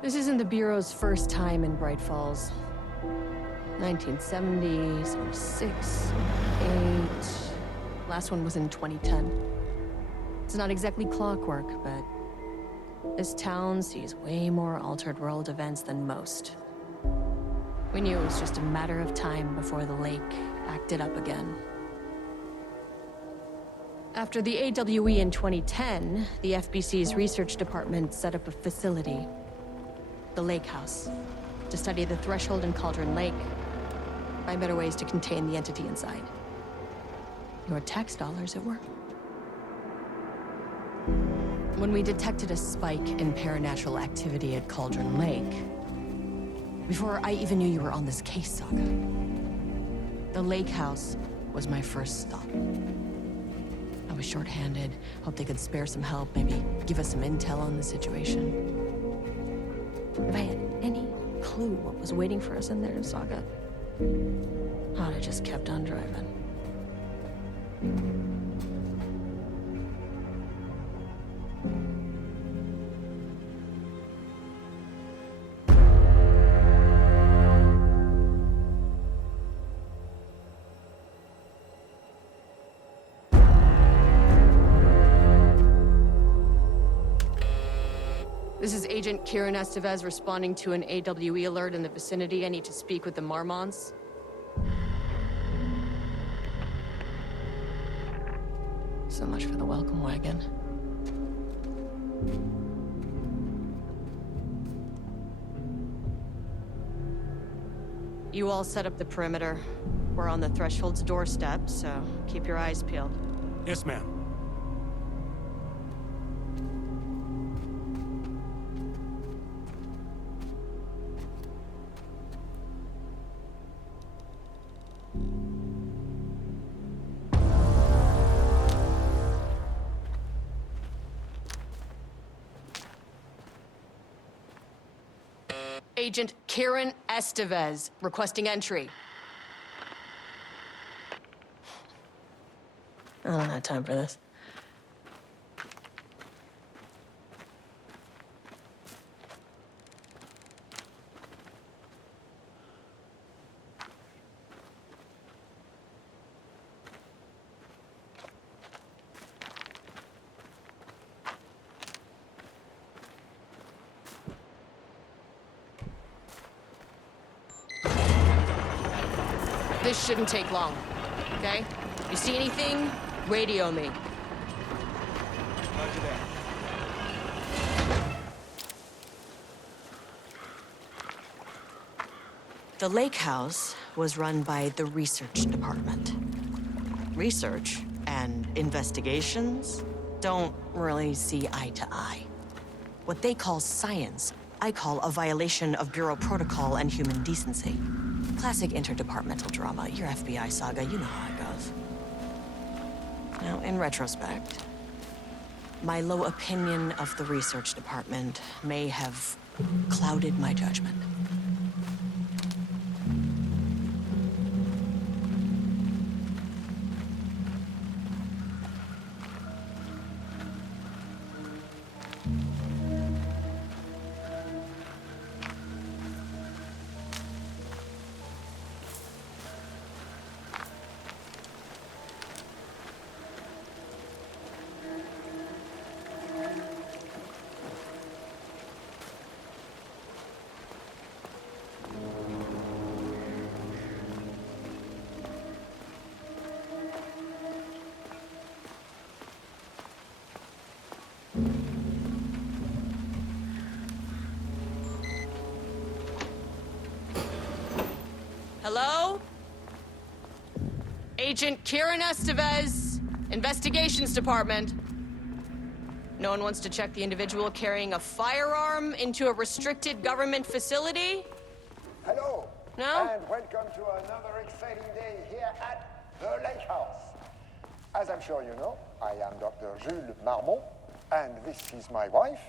This isn't the Bureau's first time in Bright Falls. 1970, 76, 8... Last one was in 2010. It's not exactly clockwork, but this town sees way more altered world events than most. We knew it was just a matter of time before the lake acted up again. After the AWE in 2010, the FBC's research department set up a facility, the Lake House, to study the threshold in Cauldron Lake, find better ways to contain the entity inside. Your tax dollars at work. When we detected a spike in paranatural activity at Cauldron Lake, before I even knew you were on this case, Saga, the Lake House was my first stop. I was short-handed, hoped they could spare some help, maybe give us some intel on the situation. If I had any clue what was waiting for us in there, Saga, I'd have just kept on driving. This is Agent Kieran Estevez responding to an AWE alert in the vicinity. I need to speak with the Marmonts. So much for the welcome wagon. You all set up the perimeter. We're on the Threshold's doorstep, so keep your eyes peeled. Yes, ma'am. Agent Kieran Estevez, requesting entry. I don't have time for this. This shouldn't take long, okay? You see anything, radio me. Roger that. The Lake House was run by the research department. Research and investigations don't really see eye to eye. What they call science, I call a violation of Bureau protocol and human decency. Classic interdepartmental drama. Your FBI saga, you know how it goes. Now, in retrospect, my low opinion of the research department may have clouded my judgment. Hello? Agent Kieran Estevez, Investigations Department. No one wants to check the individual carrying a firearm into a restricted government facility? Hello. No? And welcome to another exciting day here at the Lake House. As I'm sure you know, I am Dr. Jules Marmont, and this is my wife.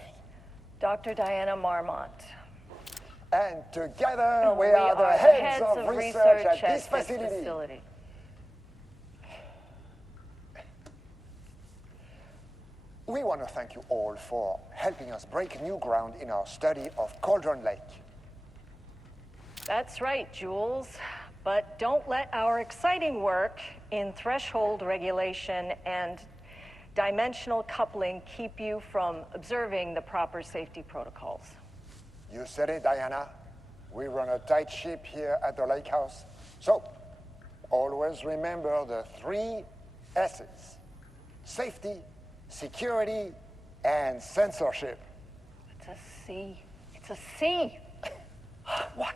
Dr. Diana Marmont. And together we are the heads of research at this facility. We want to thank you all for helping us break new ground in our study of Cauldron Lake. That's right, Jules. But don't let our exciting work in threshold regulation and dimensional coupling keep you from observing the proper safety protocols. You said it, Diana. We run a tight ship here at the lake house. So, always remember the 3 S's. Safety, security, and censorship. It's a C. It's a C. Why,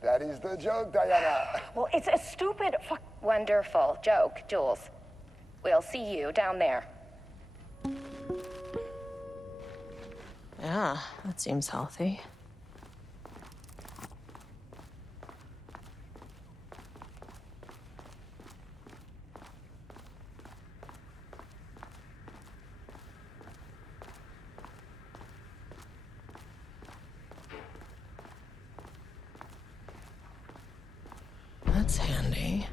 that is the joke, Diana. Well, it's a stupid Wonderful joke, Jules. We'll see you down there. Yeah, that seems healthy. That's handy.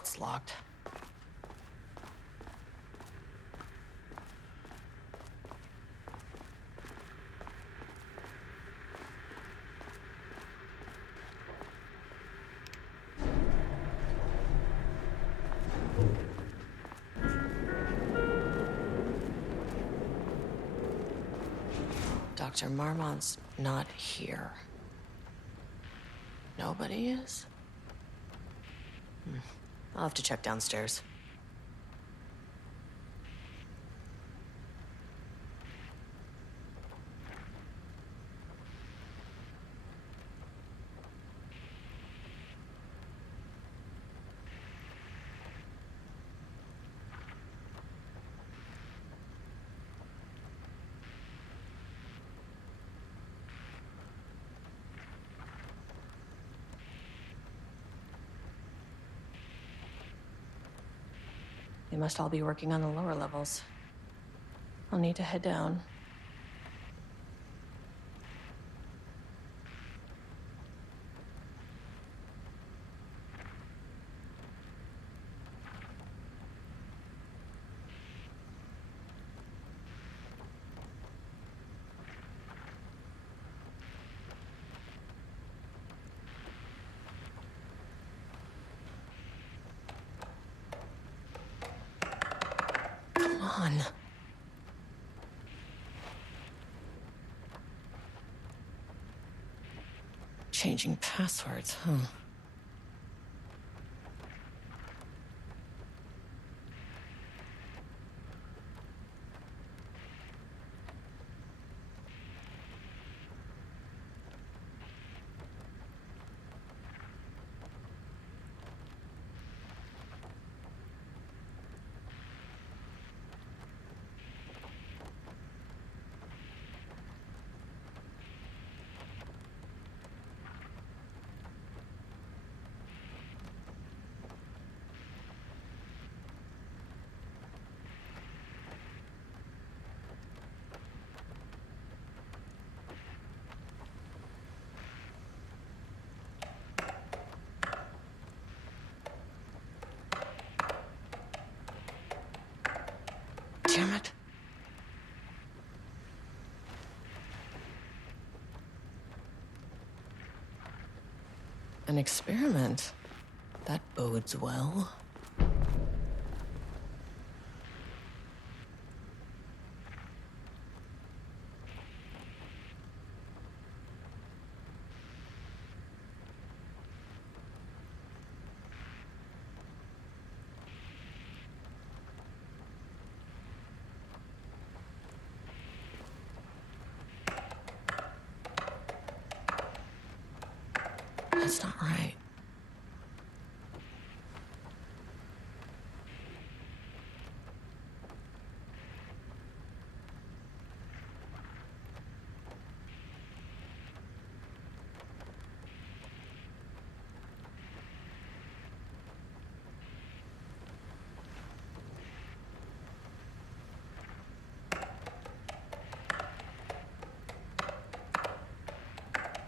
It's locked. Dr. Marmont's not here. Nobody is? I'll have to check downstairs. They must all be working on the lower levels. I'll need to head down. Come on. Changing passwords, huh? An experiment. That bodes well. That's not right.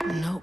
Nope.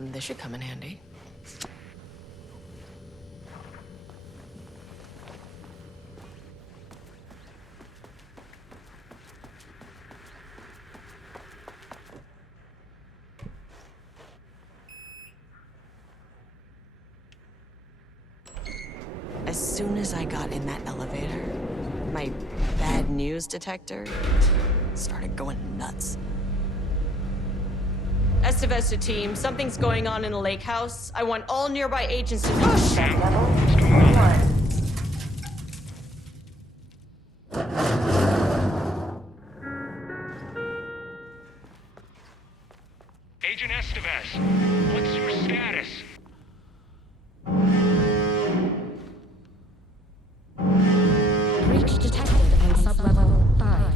This should come in handy. As soon as I got in that elevator, my bad news detector started going nuts. Estevesta team, something's going on in the lake house. I want all nearby agents to push. Level 1. Agent Estevez, what's your status? Breach detected on sublevel 5.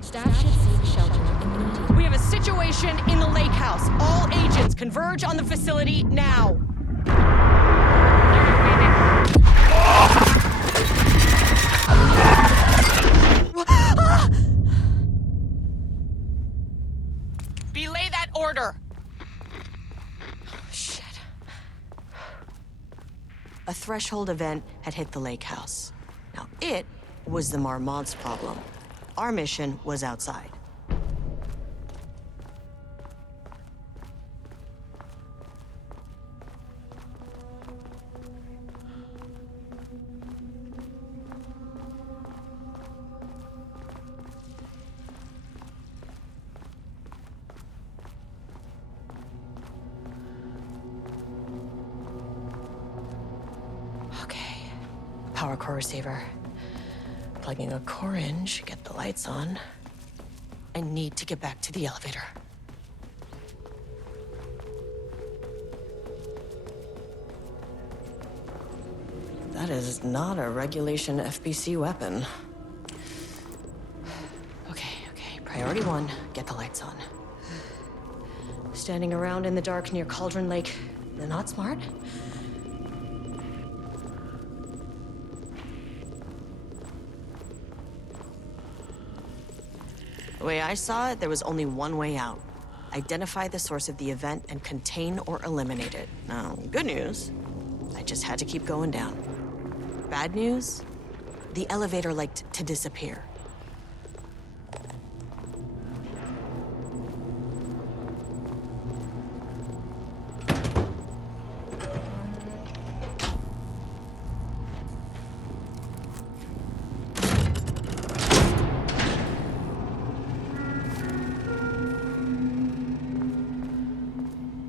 Staff should seek shelter immediately. We have a situation in the lake house. All agents converge on the facility now. Belay that order. Shit. A threshold event had hit the lake house. Now, it was the Marmont's problem. Our mission was outside. Okay. Power core receiver. Plugging a core in should get the lights on. I need to get back to the elevator. That is not a regulation FBC weapon. Okay. Priority 1, get the lights on. Standing around in the dark near Cauldron Lake, not smart. The way I saw it, there was only one way out. identify the source of the event, and contain or eliminate it. Now, good news, I just had to keep going down. Bad news, the elevator liked to disappear.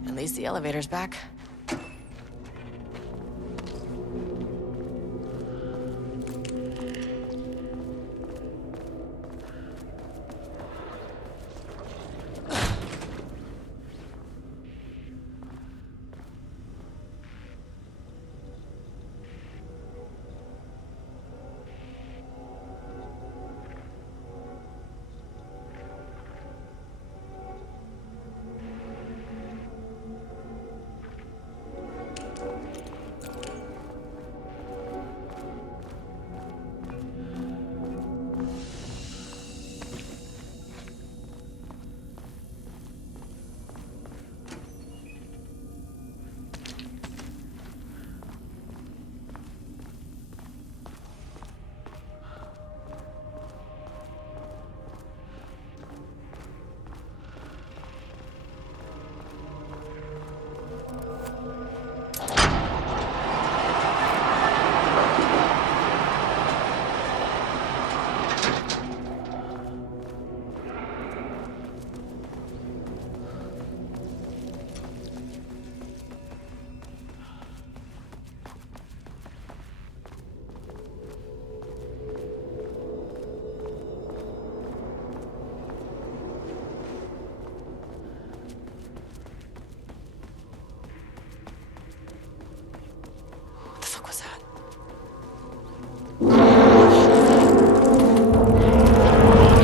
At least the elevator's back.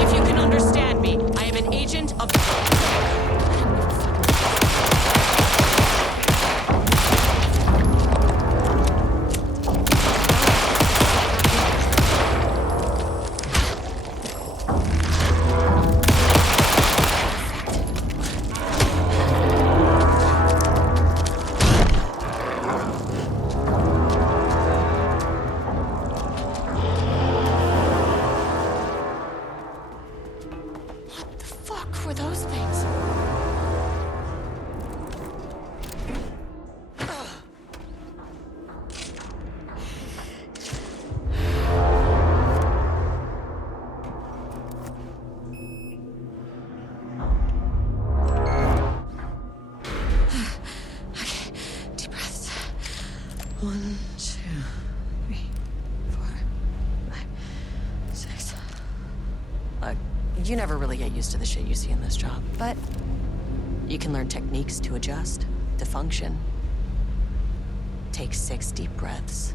If you can understand me, I am an agent of the... What the fuck were those things? Okay, deep breaths. 1, 2, 3, 4, 5, 6. Look, you never really get used to the shit you see in this job, but you can learn techniques to adjust, to function. Take 6 deep breaths,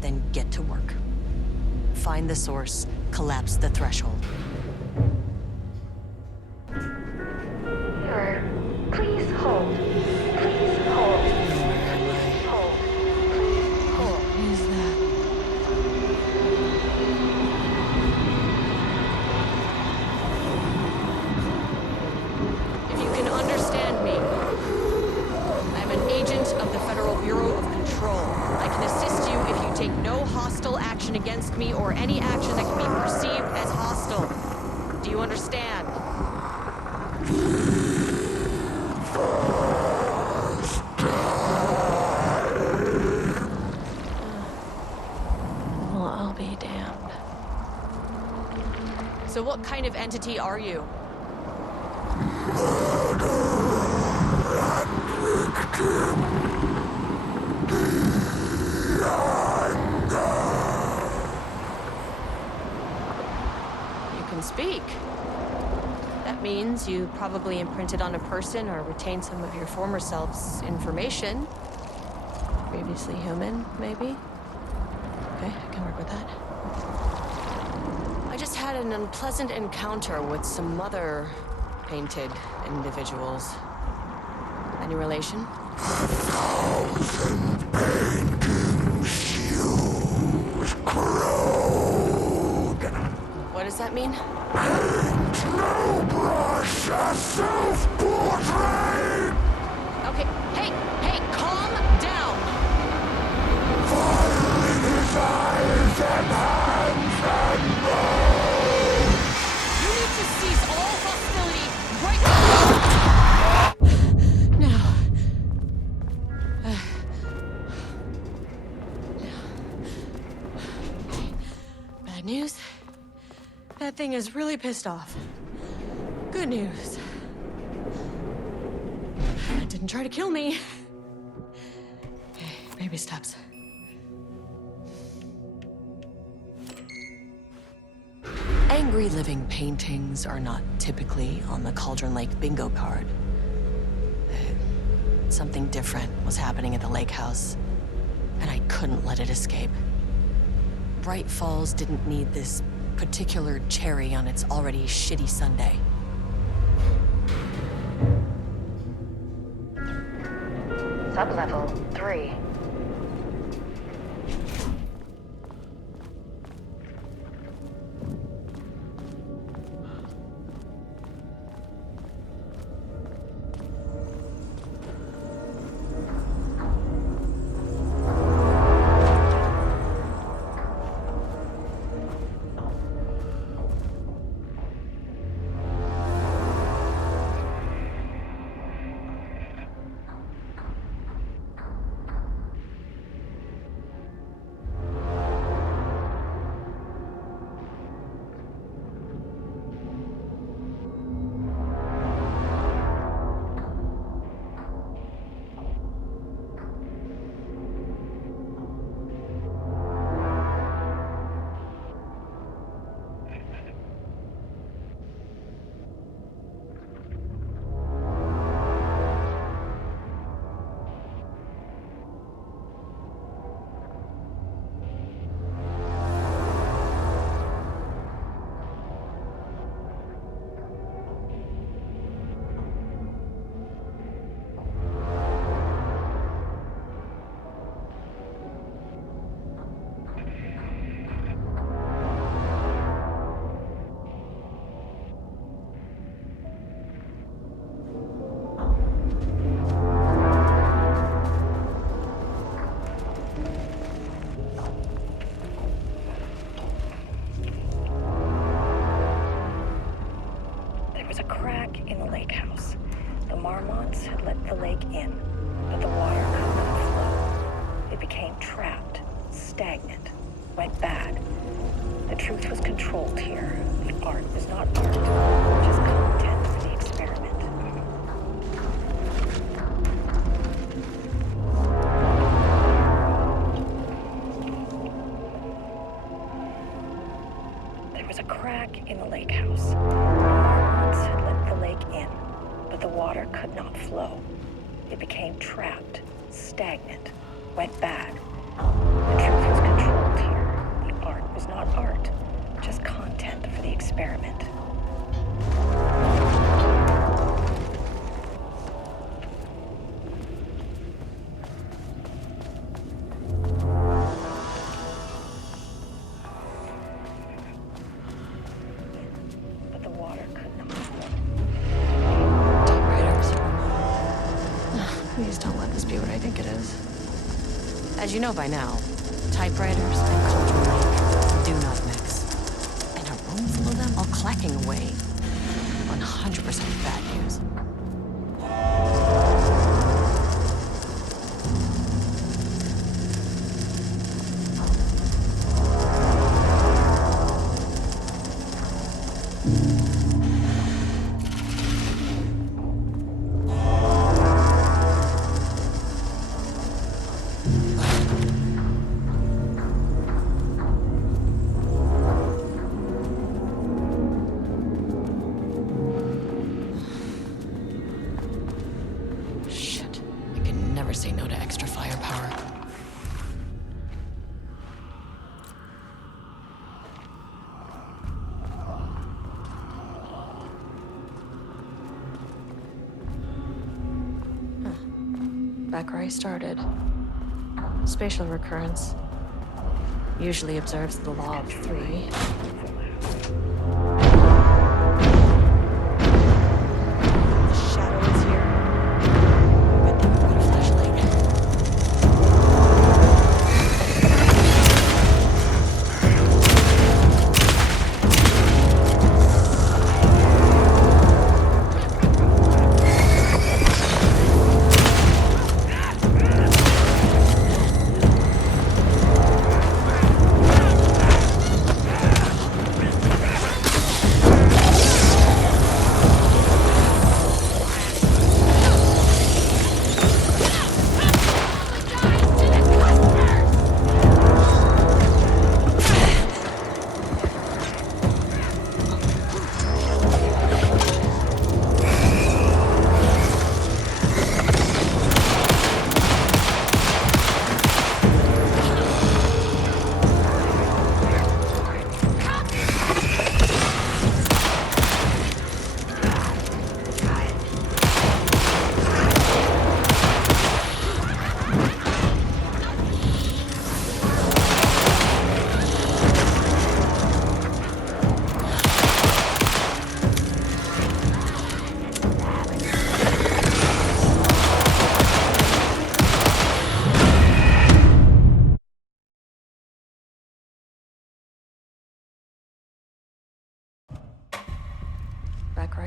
then get to work. Find the source, collapse the threshold. Sir, please hold. Please hold. Hold. Please hold. Is that? If you can understand me, I'm an agent of the Federal Bureau of Control. I can assist you if you take no hostile action against me or any action that can be perceived as hostile. Do you understand? Well, I'll be damned. So what kind of entity are you? You can speak. That means you probably imprinted on a person or retained some of your former self's information. Previously human, maybe? Okay, I can work with that. I just had an unpleasant encounter with some other painted individuals. Any relation? What does that mean? No brush yourself thing is really pissed off. Good news. It didn't try to kill me. Okay, baby steps. Angry living paintings are not typically on the Cauldron Lake bingo card. Something different was happening at the lake house, and I couldn't let it escape. Bright Falls didn't need this particular cherry on its already shitty Sunday. Sublevel 3. Marmots had let the lake in, but the water could not flow. It became trapped, stagnant, went bad. The truth was controlled here. The art was not art, just content for the experiment. There was a crack in the lake house. The Marmots had let the lake in, but the water could not flow. It became trapped, stagnant, went bad. The truth was controlled here. The art was not art, just content for the experiment. But the water could not flow. Typewriters. Please don't let this be what I think it is. As you know by now, typewriters and Cauldron Lake do not mix. And a room full of them all clacking away. 100% bad news. Shit. I can never say no to extra firepower. Back where I started. Spatial recurrence. Usually observes the law of three. The shadow is here. Good thing we've got a flashlight.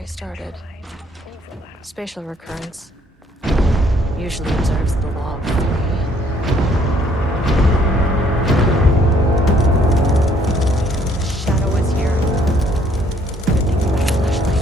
I started. Time overlap. Spatial recurrence usually observes the law of three. Shadow is here. Good thing you got a flashlight.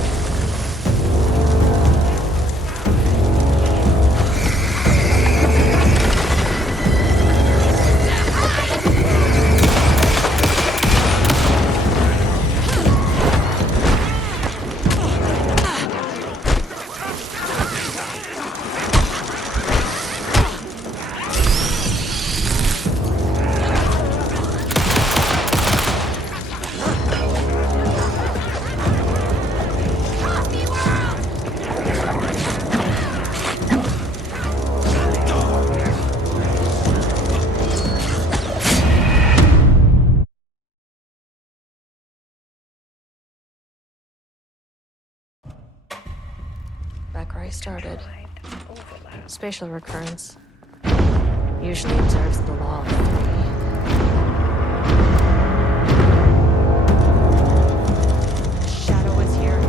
Back where I started. Time overlap. Spatial recurrence usually observes the law of three. Shadow is here.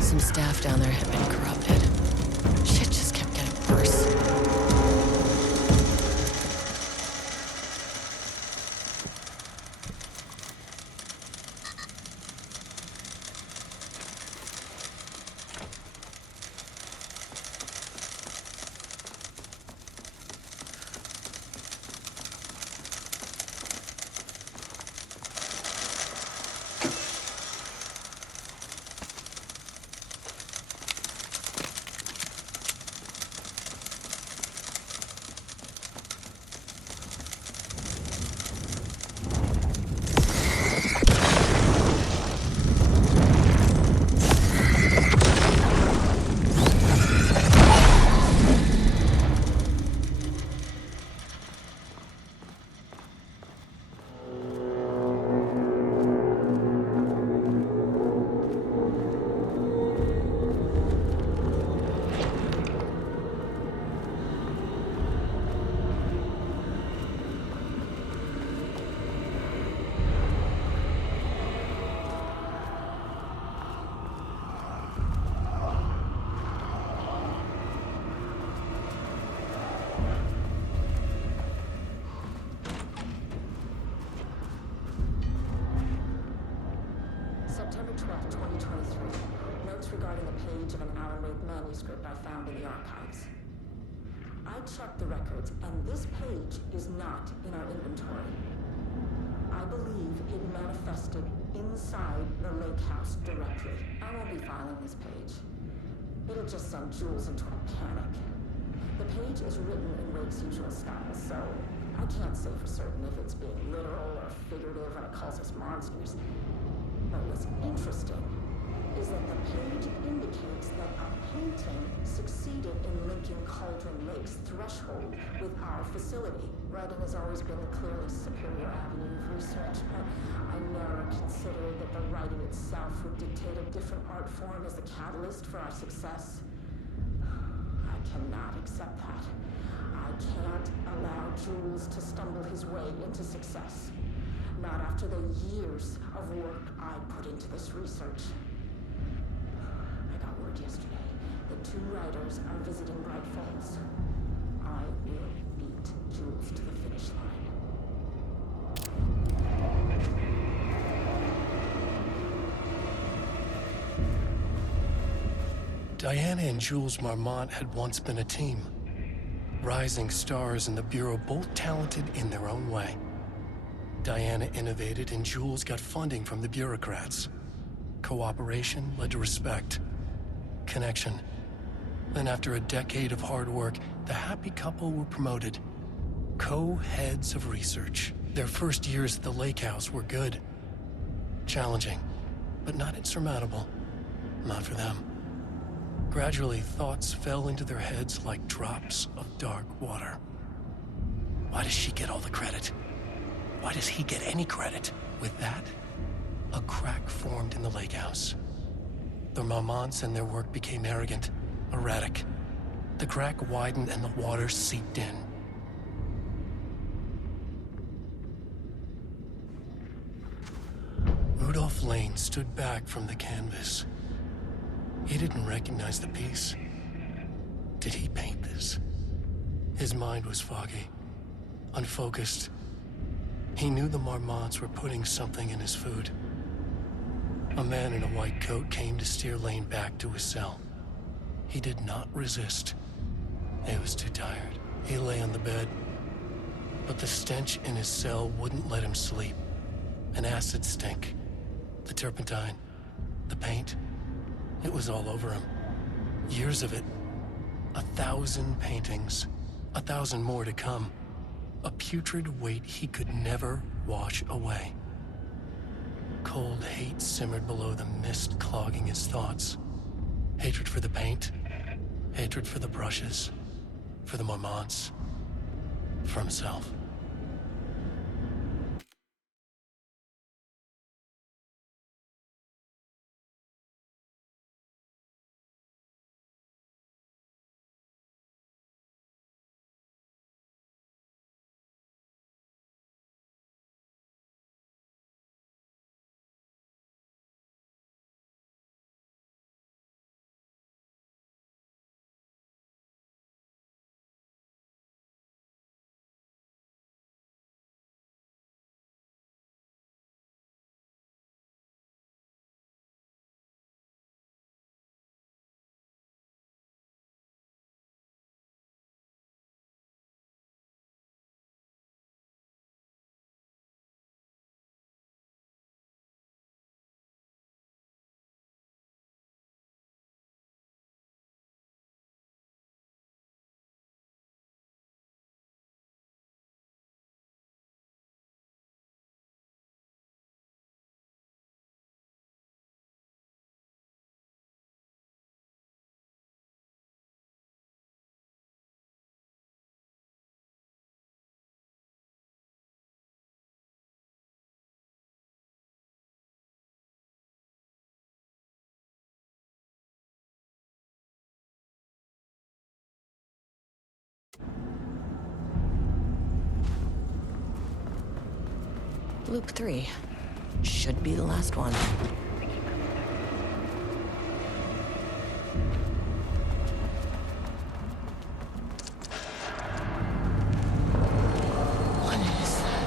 Some staff down there had been corrupted. Shit just kept getting worse. September 12, 2023. Notes regarding a page of an Alan Wake manuscript I found in the archives. I checked the records, and this page is not in our inventory. I believe it manifested inside the Lake House directly. I won't be filing this page. It'll just send Jules into a panic. The page is written in Wake's usual style, so I can't say for certain if it's being literal or figurative when it calls us monsters. But what's interesting is that the page indicates that a painting succeeded in linking Cauldron Lake's threshold with our facility. Writing has always been a clearly superior avenue of research, but I never considered that the writing itself would dictate a different art form as the catalyst for our success. I cannot accept that. I can't allow Jules to stumble his way into success. Not after the years of work I put into this research. I got word yesterday that 2 writers are visiting Bright Falls. I will beat Jules to the finish line. Diana and Jules Marmont had once been a team. Rising stars in the Bureau, both talented in their own way. Diana innovated and Jules got funding from the bureaucrats. Cooperation led to respect, connection. Then after a decade of hard work, the happy couple were promoted. Co-heads of research. Their first years at the lake house were good. Challenging, but not insurmountable. Not for them. Gradually, thoughts fell into their heads like drops of dark water. Why does she get all the credit? Why does he get any credit? With that, a crack formed in the lake house. The Marmonts and their work became arrogant, erratic. The crack widened and the water seeped in. Rudolph Lane stood back from the canvas. He didn't recognize the piece. Did he paint this? His mind was foggy, unfocused. He knew the Marmonts were putting something in his food. A man in a white coat came to steer Lane back to his cell. He did not resist. He was too tired. He lay on the bed, but the stench in his cell wouldn't let him sleep. An acid stink. The turpentine. The paint. It was all over him. Years of it. 1,000 paintings. 1,000 more to come. A putrid weight he could never wash away. Cold hate simmered below the mist clogging his thoughts. Hatred for the paint. Hatred for the brushes. For the Marmonts. For himself. Loop 3. Should be the last one. What is that?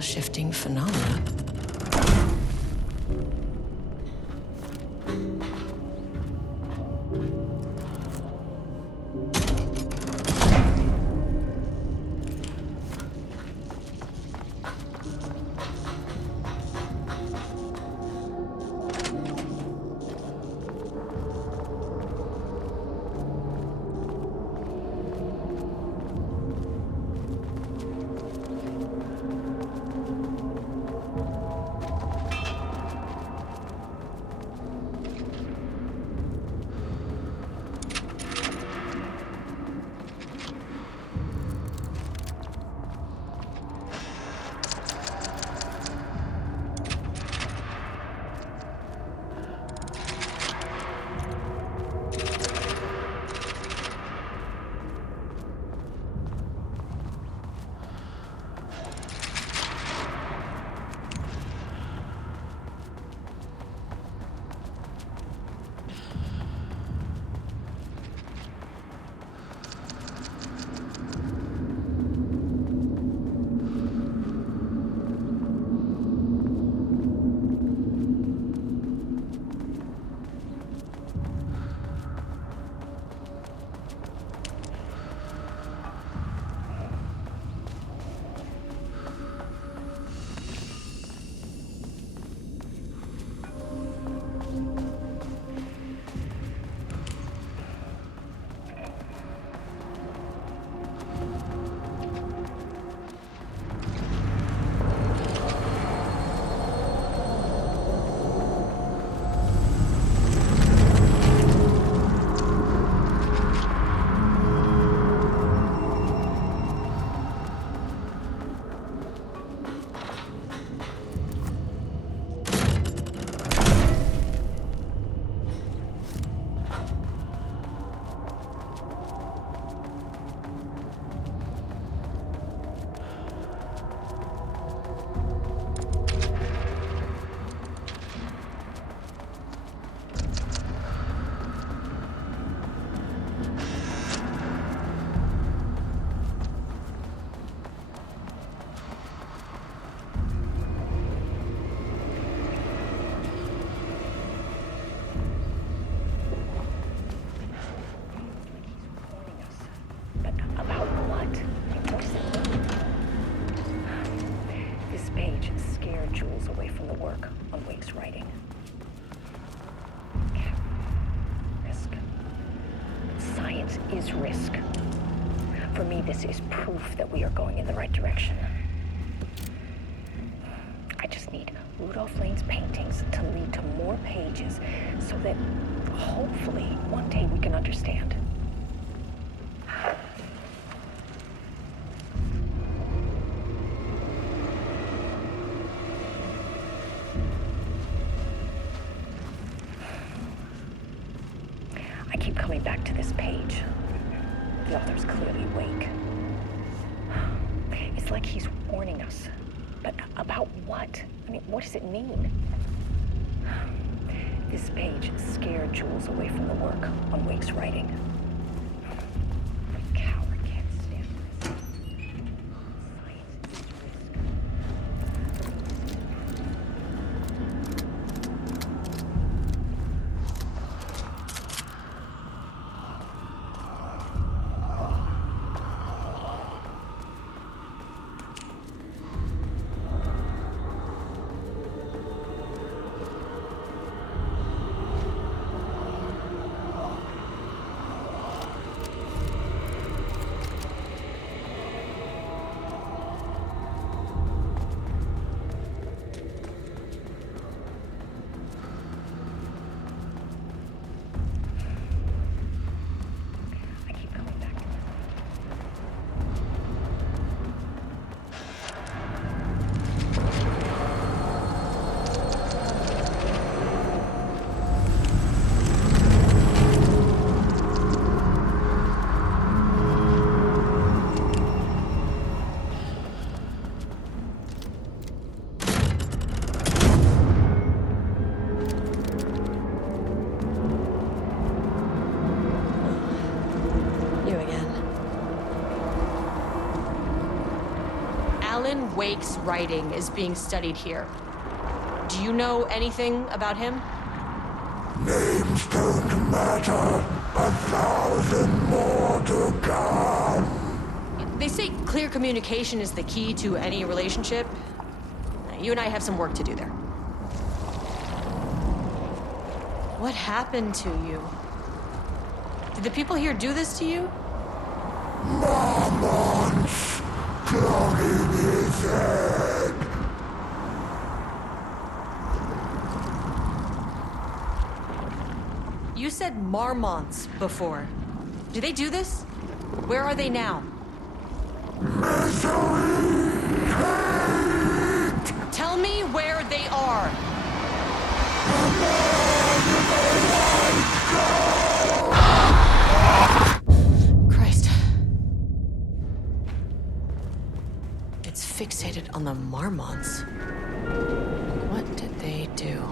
a shifting phenomenon. Is risk. For me, this is proof that we are going in the right direction. I just need Rudolph Lane's paintings to lead to more pages so that hopefully one day we can understand. I keep coming back to this page. The author's clearly awake. It's like he's warning us. But about what? I mean, what does it mean? This page scared Jules away from the work on Wake's writing. The coward can't stand this. Science is Alan Wake's writing is being studied here. Do you know anything about him? Names don't matter. 1,000 more to come. They say clear communication is the key to any relationship. You and I have some work to do there. What happened to you? Did the people here do this to you? Marmonts clogging his head. You said Marmonts before. Do they do this? Where are they now? Misery, hate. Tell me where they are. Christ. It's fixated on the Marmonts. What did they do?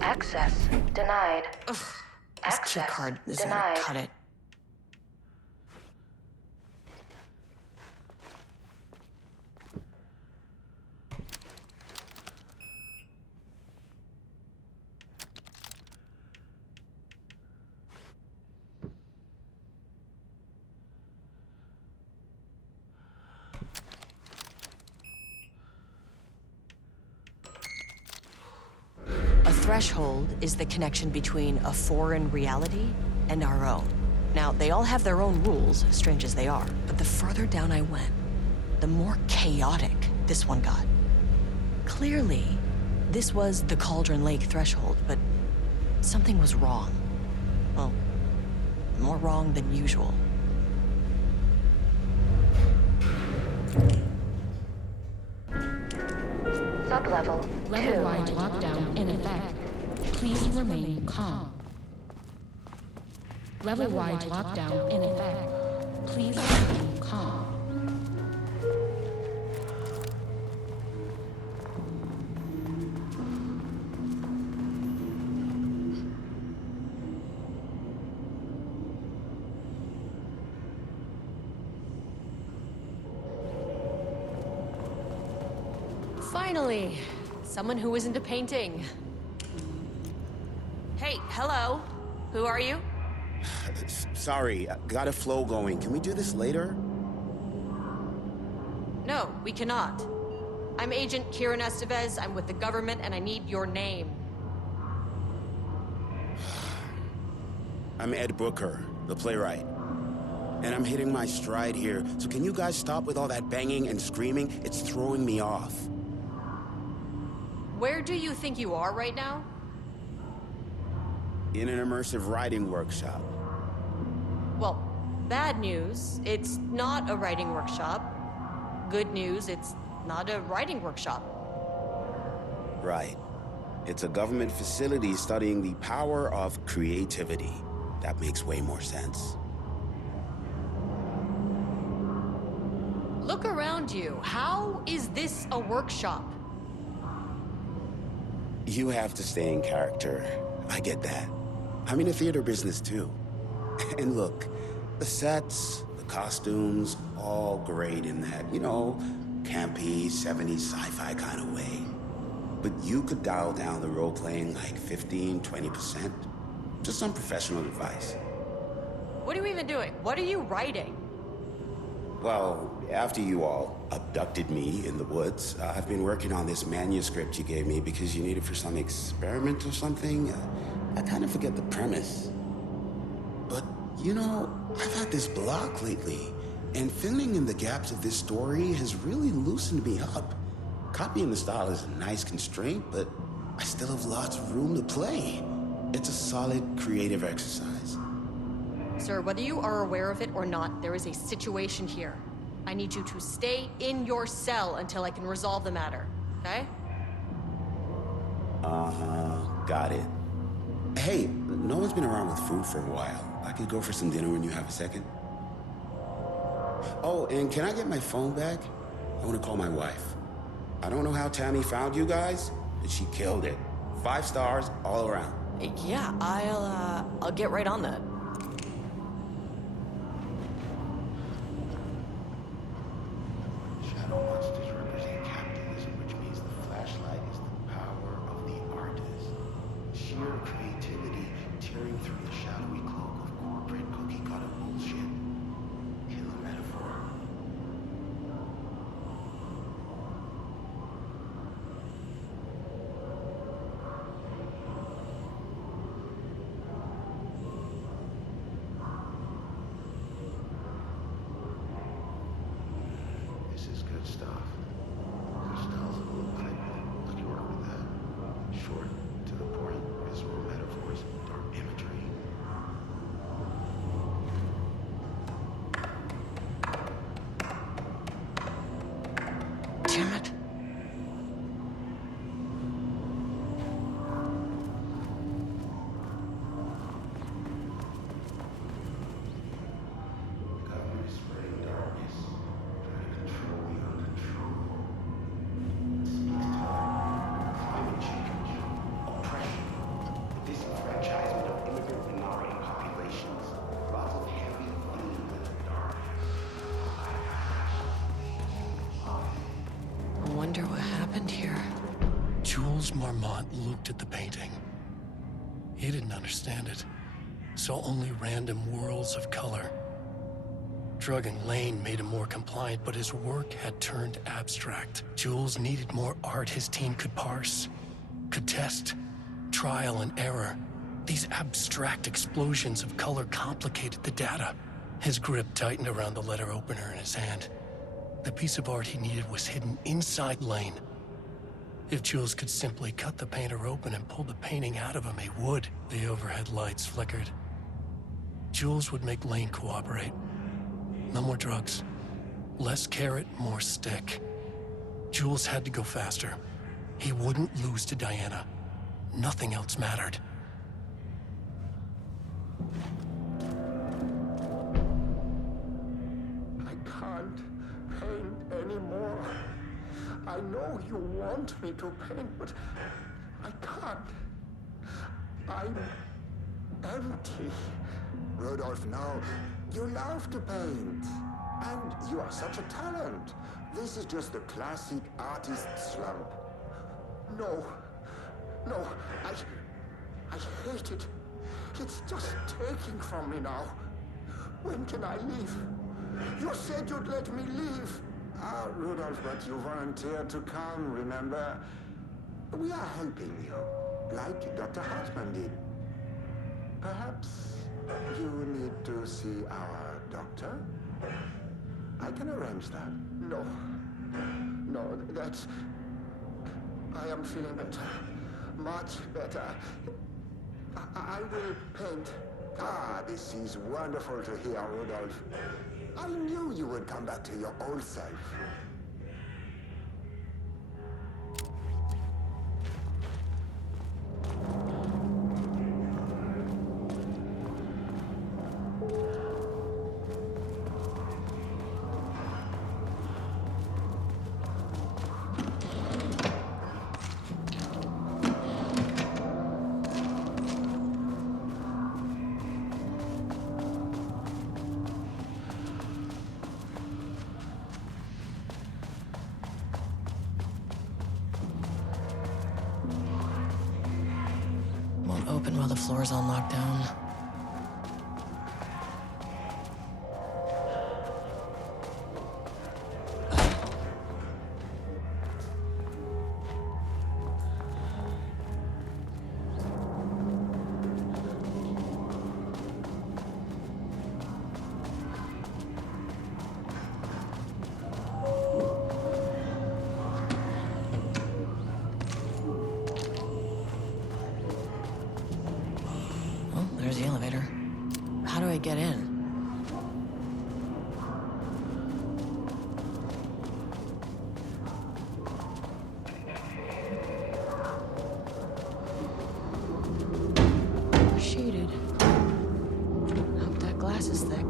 Access denied. Ugh, this key card isn't gonna cut it. A threshold is the connection between a foreign reality and our own. Now, they all have their own rules, strange as they are, but the further down I went, the more chaotic this one got. Clearly, this was the Cauldron Lake threshold, but something was wrong. Well, more wrong than usual. Sublevel Level-wide lockdown in effect. Please remain calm. Level-wide lockdown in effect. Please remain calm. Finally, someone who isn't a painting. Hey, hello. Who are you? Sorry, got a flow going. Can we do this later? No, we cannot. I'm Agent Kieran Estevez. I'm with the government, and I need your name. I'm Ed Booker, the playwright. And I'm hitting my stride here, so can you guys stop with all that banging and screaming? It's throwing me off. Where do you think you are right now? In an immersive writing workshop. Well, bad news, it's not a writing workshop. Good news, it's not a writing workshop. Right. It's a government facility studying the power of creativity. That makes way more sense. Look around you. How is this a workshop? You have to stay in character. I get that. I'm in the theater business too. And look, the sets, the costumes, all great in that, you know, campy, 70s sci-fi kind of way. But you could dial down the role-playing like 15, 20%. Just some professional advice. What are you even doing? What are you writing? Well, after you all abducted me in the woods, I've been working on this manuscript you gave me because you need it for some experiment or something. I kind of forget the premise. But, you know, I've had this block lately, and filling in the gaps of this story has really loosened me up. Copying the style is a nice constraint, but I still have lots of room to play. It's a solid creative exercise. Sir, whether you are aware of it or not, there is a situation here. I need you to stay in your cell until I can resolve the matter, okay? Got it. Hey, no one's been around with food for a while. I could go for some dinner when you have a second. Oh, and can I get my phone back? I want to call my wife. I don't know how Tammy found you guys, but she killed it. 5 stars all around. Yeah, I'll get right on that. happened here? Jules Marmont looked at the painting. He didn't understand it, saw only random whirls of color. Drugging Lane made him more compliant, but his work had turned abstract. Jules needed more art his team could parse, could test, trial and error. These abstract explosions of color complicated the data. His grip tightened around the letter opener in his hand. The piece of art he needed was hidden inside Lane. If Jules could simply cut the painter open and pull the painting out of him, he would. The overhead lights flickered. Jules would make Lane cooperate. No more drugs. Less carrot, more stick. Jules had to go faster. He wouldn't lose to Diana. Nothing else mattered. I can't paint anymore. I know you want me to paint, but I can't. I'm empty. Rudolph, now, you love to paint. And you are such a talent. This is just the classic artist slump. No. No, I hate it. It's just taking from me now. When can I leave? You said you'd let me leave. Ah, Rudolph, but you volunteered to come, remember? We are helping you, like Dr. Hartman did. Perhaps you need to see our doctor? I can arrange that. No, that's... I am feeling better. Much better. I will paint. Ah, this is wonderful to hear, Rudolph. I knew you would come back to your old self. Won't open while the floor's on lockdown. There's the elevator. How do I get in? Sheeted. Hope that glass is thick.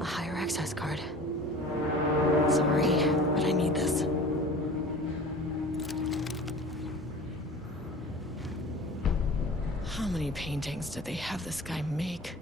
A higher access card. Sorry, but I need this. How many paintings did they have this guy make?